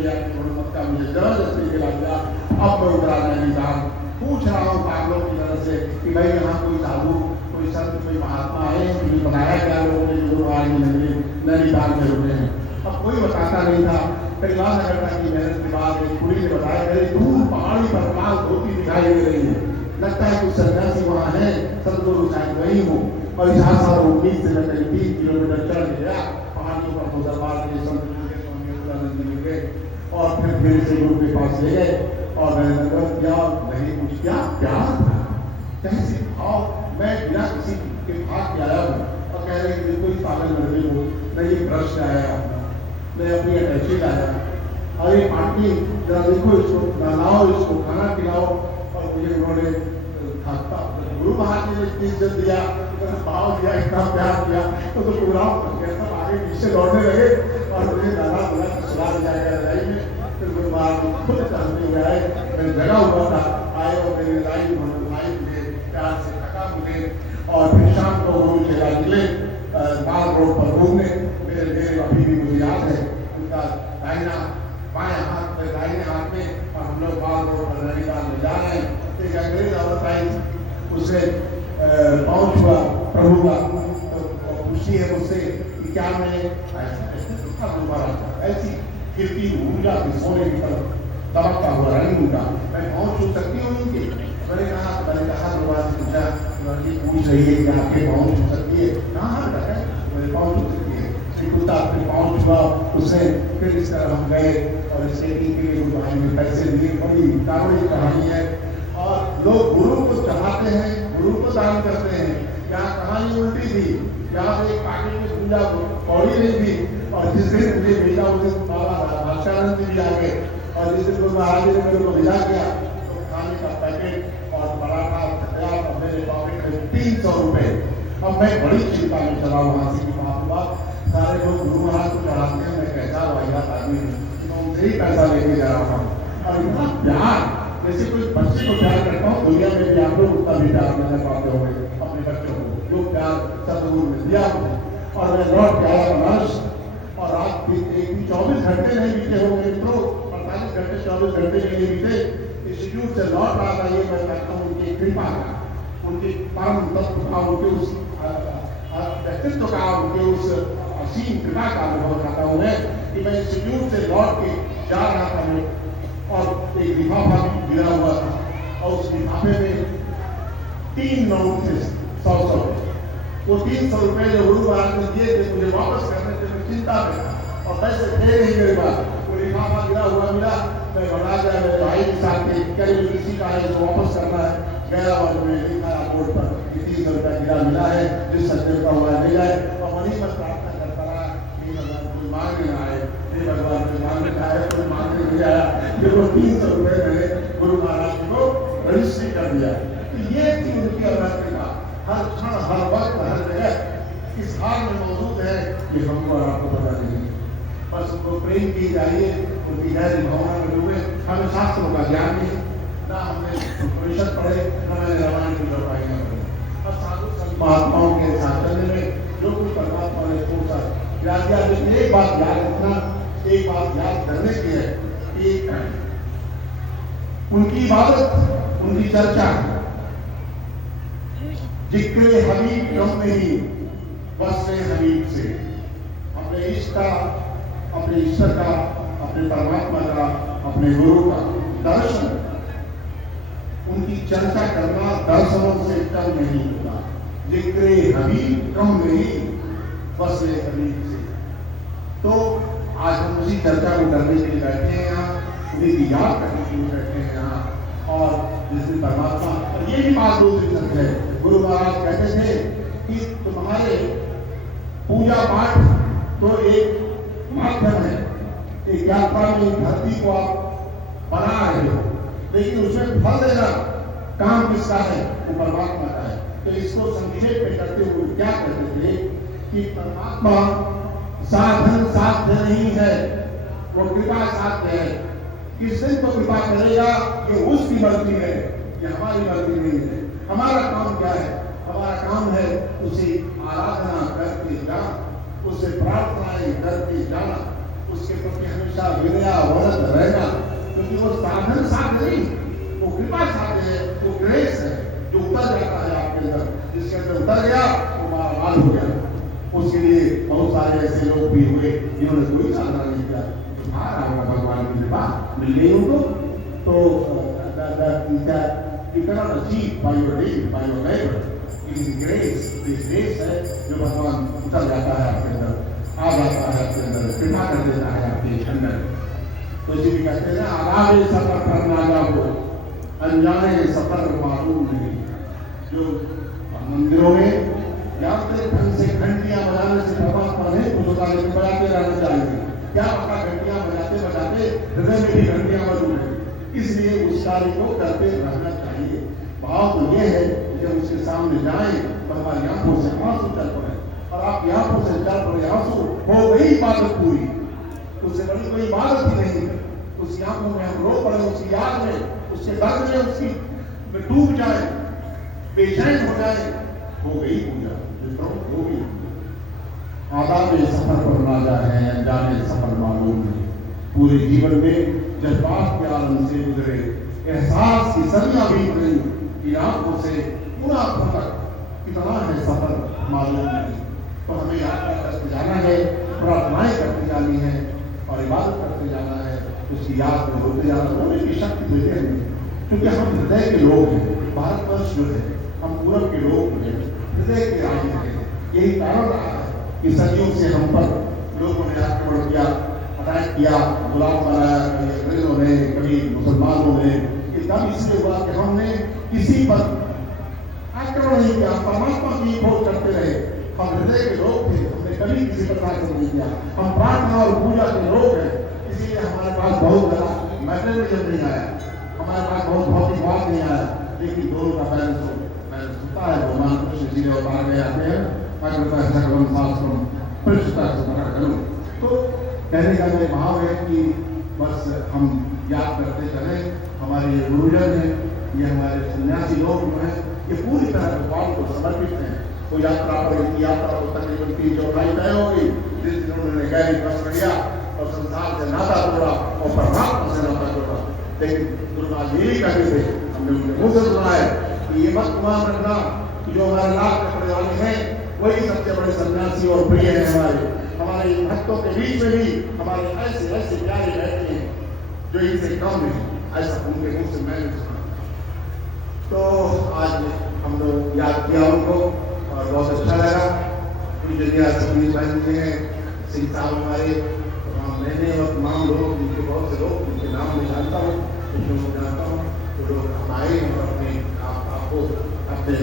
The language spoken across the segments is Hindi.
लिया कि मोहम्मद का मुझे जबरदस्ती दिला दिया। अब मैं उतरा नैनीताल, पूछ रहा हूँ पागलों की तरह से कि भाई यहाँ कोई साधु, कोई संत, कोई महात्मा आए हैं, मुझे बताया क्या लोगों ने गुरु महाराज की नगरी नैनीताल में रुके हैं। अब कोई बताता नहीं था। परिवार नगर की मेहनत के बाद एक कुड़ी ने बताया मेरे दूर पहाड़ी पर लाल धोती दिखाई दे रही है, लगता है कुछ सन्यासी वहाँ है, सतगुरु शायद वही हूँ। और इस हादसा उम्मीद से मैं करीब 30 किलोमीटर चढ़ गया पहाड़ियों पर। तो दरबार के स्वामी मिल गए और फिर से गुरु के पास ले गए और मैंने नगर किया और नहीं कुछ क्या प्यार था, कैसे भाव। मैं बिना किसी के भाग के आया हूँ और कह रहे हैं कोई पागल नहीं हो, मैं ये प्रश्न आया, मैं अपनी अटैची लाया, अरे पार्टी जरा देखो इसको नहलाओ, इसको खाना खिलाओ। और मुझे उन्होंने गुरु महाराज ने इतनी इज्जत दिया, इतना भाव दिया, इतना प्यार किया, तो पूरा सब आगे पीछे दौड़ने लगे और मुझे दादा बोला सुधा जाएगा लड़ाई में। फिर गुरु महाराज खुद चलते हुए आए, मैं जगा हुआ था, आए और मेरी लड़ाई भाई मुझे प्यार से थका मुझे। और फिर शाम को गुरु चला निकले बाल रोड पर घूमने। मेरे अभी भी मुझे याद है उनका दाहिना बाएं हाथ में, दाहिने हाथ में, और हम लोग बाल रोड पर नैनीताल में जा रहे हैं। एक अंग्रेज औरत आई, उसे पहुंच हुआ प्रभु का, तो पूछती है मुझसे कि क्या मैं ऐसी कीर्ति ऊर्जा की सोने की तरफ तबक्का हुआ रंग का मैं पहुंच सकती हूँ उनकी। मैंने कहा लड़की पूछ रही है कि आपके पहुंच हो सकती है, कहाँ मैंने पहुंच हो सकती है। कुत्ता फिर पहुंच हुआ, उसने फिर इस तरह हम गए और स्टेटिंग के लिए भाई में पैसे दिए। बड़ी कावड़ी कहानी है और लोग गुरु को चढ़ाते हैं, गुरु को दान करते हैं। यहाँ कहानी उल्टी थी, यहाँ एक पार्टी में पूजा पौड़ी नहीं थी और जिस दिन मुझे भेजा उस दिन बाबा भाषानंद जी भी आ गए और जिस दिन गुरु महाराज ने मेरे को विदा किया तो खाने का पैकेट और पराठा और मेरे पॉकेट में 300 रुपए। अब मैं बड़ी चिंता में चला वहां से कि बाप सारे लोग गुरु महाराज को चढ़ाते हैं, मैं कैसा वाहियात आदमी हूँ, मैं उनसे ही पैसा लेके जा रहा हूँ। और इतना प्यार, जैसे कोई बच्चे को प्यार करता हूँ, दुनिया में भी आप लोग उतना भी प्यार करना पाते होंगे अपने बच्चों को, जो प्यार सदगुरु ने दिया मुझे। और मैं लौट के आया बनारस और रात भी 24 घंटे नहीं बीते होंगे मित्रों, 48 घंटे 24 घंटे के लिए बीते। इंस्टीट्यूट से लौट रहा था, ये मैं कहता हूँ उनकी कृपा का, उनके परम तत्व का, उनके उस व्यक्तित्व का, उनके उस असीम कृपा का अनुभव करता हूँ मैं कि मैं इंस्टीट्यूट से लौट के जा रहा था मैं और एक लिफाफा गिरा हुआ था और उस लिफाफे में 3 नोट थे 100 वो 300 रुपए जो गुरु महाराज ने दिए थे मुझे वापस करने के लिए चिंता में और पैसे थे नहीं मेरे पास। वो लिफाफा गिरा हुआ मिला, मैं बना गया मेरे भाई के साथ कहीं किसी का है इसको वापस करना है, गया और मैं लिखा बोर्ड पर 300 रुपया गिरा मिला है, जिस सत्य का हुआ ले जाए। और मनी पर प्रार्थना करता रहा कि भगवान कोई मांगने ना आए, ये भगवान कोई मांगने का आए, कोई मांगने नहीं आया। फिर वो 300 रुपये मैंने गुरु महाराज को रजिस्ट्री कर दिया। तो ये थी उनकी अवधारणा, हर क्षण हर वक्त हर जगह इस हाल में मौजूद है कि हमको और आपको पता नहीं। बस उनको प्रेम की जाइए, उनकी गहरी भावना में डूबे। हमें शास्त्रों का ज्ञान नहीं, ना हमने परिषद पढ़े, ना मैंने रामायण की लड़ाइयाँ पढ़ी। और साधु संत महात्माओं के साथ चलने में जो कुछ परमात्मा ने सोचा याद दिया। लेकिन एक बात याद रखना, एक बात याद करने की है कि उनकी इबादत, उनकी चर्चा जिक्र हबीब कम नहीं, बस से हबीब से, अपने इष्ट का, अपने ईश्वर का, अपने परमात्मा का, अपने गुरु का दर्शन, उनकी चर्चा करना दर्शनों से कम नहीं होता। जिक्र हबीब कम नहीं, बस से हबीब से। तो आज हम उसी चर्चा को करने के लिए बैठे हैं यहाँ, उन्हीं की याद करने के लिए बैठे हैं यहाँ। और जिस दिन परमात्मा, और ये भी बात दूसरी सत्य है, गुरु महाराज कहते थे कि तुम्हारे पूजा पाठ तो एक माध्यम है, एक यात्रा में धरती को आप बना रहे हो, लेकिन उसमें फल देना काम किसका है? वो परमात्मा का है। तो इसको संक्षेप में करते हुए क्या कहते थे कि परमात्मा साधन साध्य नहीं है, वो कृपा साध्य है। किस दिन तो कृपा करेगा ये उसकी मर्जी है, ये हमारी मर्जी नहीं है। हमारा काम क्या है? हमारा काम है उसे आराधना करके जाना, उसे प्रार्थनाएं करके जाना, उसके प्रति हमेशा विनय अवनत रहना, क्योंकि वो साधन साथ नहीं, वो कृपा साथ है, वो ग्रेस है जो उतर जाता है आपके अंदर, जिसके अंदर उतर गया वो मालामाल हो गया। उसके लिए बहुत सारे ऐसे लोग भी हुए जिन्होंने कोई साधना नहीं किया, भगवान की कृपा मिल गई उनको, तो you cannot achieve by your deed, by your labor. It is grace, this grace है जो भगवान उतर जाता है आपके अंदर, आ जाता है आपके अंदर, कृपा कर देता है आपके अंदर। तो इसी भी कहते हैं आगाहे सफर करना जाओ, अनजाने सफर मालूम नहीं। जो मंदिरों में यांत्रिक ढंग से घंटियां बजाने से परमात्मा नहीं कुछ होता, लेकिन बजाते रहना चाहिए। क्या पता घंटियां बजाते बजाते हृदय में भी घंटियां बज रही, इसलिए उस कार्य को करते रहना चाहिए। भाव तो ये है जब उसके सामने जाए तो हमारी आंखों से आंसू चल पड़े, और आप आंखों से चल पड़े आंसू, हो गई इबादत पूरी। उससे बड़ी कोई इबादत ही नहीं है। उसकी आंखों में हम रो पड़े, उसकी याद में, उसके दर्द में, उसकी में डूब जाए, बेचैन हो जाए, हो गई पूजा, हो गई। आदाब सफर पर ना जाए, अनजाने सफर मालूम नहीं। पूरे जीवन में जज्बात के आलम से गुजरे, एहसास की सदियां बीत गई, कि आंखों से पूरा तक कितना है सफर मालूम नहीं। तो हमें यात्रा करते जाना है, प्रार्थनाएं करते जानी है और इबादत करते जाना है, उसकी याद में होते जाना, होने की शक्ति देते हैं। क्योंकि हम हृदय के लोग हैं, भारतवर्ष जो है हम पूरब के लोग हैं, हृदय के राज हैं। यही कारण रहा है कि सदियों से हम पर लोगों ने आक्रमण किया, अटैक किया, गुलाम बनाया, कभी अंग्रेजों ने, कभी मुसलमानों ने। ये तब इसलिए हुआ कि हमने किसी पर आक्रमण नहीं किया, परमात्मा की खोज करते रहे। हम हृदय के लोग थे, हमने कभी किसी पर आक्रमण नहीं किया। हम प्रार्थना और पूजा के लोग हैं, इसीलिए हमारे पास बहुत बड़ा मैटेरियलिज्म नहीं आया, हमारे पास बहुत भौतिकवाद नहीं आया। लेकिन दोनों का बैलेंस हो, मैंने सुनता है भगवान कृष्ण जी अवतार में आते हैं, तो कहने का मेरे भाव है कि बस हम याद करते चले, हमारे ये गुरुजन हैं, ये हमारे सन्यासी लोग जो हैं, ये पूरी तरह भगवान को समर्पित हैं। वो यात्रा पर, इनकी यात्रा को तकरीबन 3 चौथाई तय हो गई, जिस दिन उन्होंने गहरी वस्त्र लिया और संसार से नाता तोड़ा और परमात्मा से नाता तोड़ा। लेकिन दुर्गा यही कहते थे, हमने उनके मुंह से सुना है कि ये मत गुमान रखना कि जो हमारे लाभ कपड़े वाले हैं वही सबसे बड़े सन्यासी और प्रिय हैं। हमारे भक्तों के बीच में भी हमारे ऐसे ऐसे प्यारे बैठे हैं जो इनसे कम है, ऐसा उनके मुंह से मैंने सुना। तो आज हम लोग याद किया उनको और बहुत अच्छा लगा। सतीश भाई जी हैं, सिंह साहब हमारे, मैंने और तमाम लोग, जिनके बहुत से लोग जिनके नाम मैं जानता हूँ, कुछ लोग जानता हूँ, तो लोग हम आए और अपने आपको अपने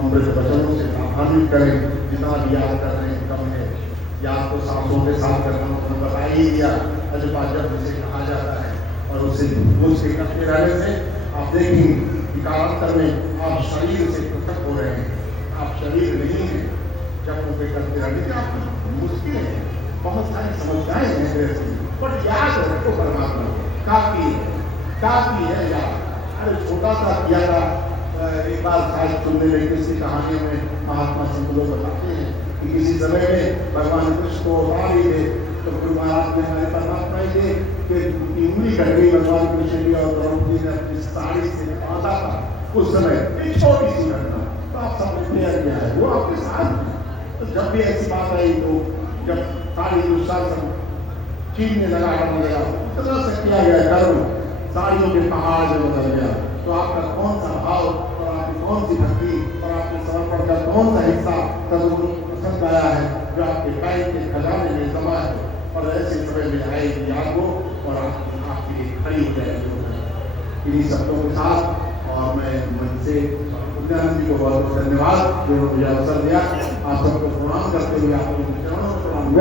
अमृत वचनों से लाभान्वित करें। जितना भी याद कर रहे हैं कम है, याद को सांसों के साथ करना उन्होंने बता ही दिया। अजपा जब उसे कहा जाता है और उसे भूल से करते रहने से आप देखेंगे कि कालांतर में आप शरीर से पृथक हो रहे हैं, आप शरीर नहीं है। जब उसे करते रहने से आप मुश्किल है, बहुत सारी समस्याएं हैं, पर याद रखो परमात्मा काफी है याद। अरे छोटा सा किया था एक बार शायद सुनने में, किसी कहानी में महात्मा संत लोग बताते हैं कि किसी समय में भगवान कृष्ण को उतार ही थे, तो गुरु महाराज ने हमारे परमात्मा ही थे कि उंगली कट गई भगवान कृष्ण की और द्रौपदी ने अपनी साड़ी से बांधा था। उस समय एक छोटी सी घटना, तो आप सबने क्लियर किया है, वो आपके साथ। तो जब भी ऐसी बात आई, तो जब साड़ी दुशासन छीनने लगा, करने लगा, इतना से किया गया कर्म, साड़ियों के पहाड़ जो बदल गया। तो आपका कौन सा भाव और आपकी कौन सी भक्ति और आपके समर्पण का कौन सा हिस्सा सदगुरु पसंद आया है, जो आपके पैर के खजाने में जमा है और ऐसे समय में आएगी आपको और आपके लिए खड़ी हो जाएगी। इन्हीं शब्दों के साथ और मैं मन से उद्यान जी को बहुत बहुत धन्यवाद जो मुझे अवसर दिया। आप सबको प्रणाम करते हुए आपको चरणों में प्रणाम।